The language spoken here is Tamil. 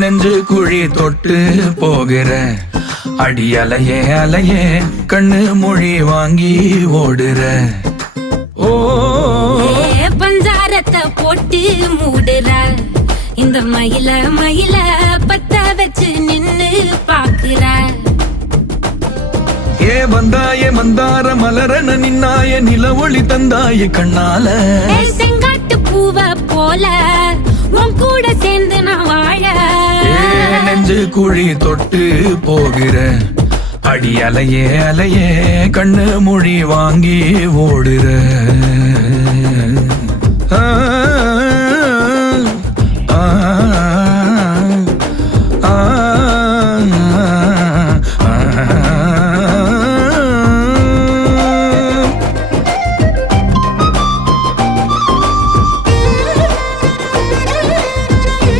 நெஞ்சு குழி தொட்டு போகிற அடி அலையே அலையே கண்ணு மொழி வாங்கி ஓடுற. ஓ பஞ்சாரத்தை போட்டு மூடுற இந்த மயில மயில பத்த வச்சு நின்னு பாக்குற. வந்தாய மந்தார மலரன நின்னாய நில ஒளி தந்தாய கண்ணால. செங்காட்டு பூவ போல உன் கூட சேர்ந்து நான் வாழ. நெஞ்சு குழி தொட்டு போகிற அடி அலையே அலையே கண்ணு மொழி வாங்கி ஓடுற.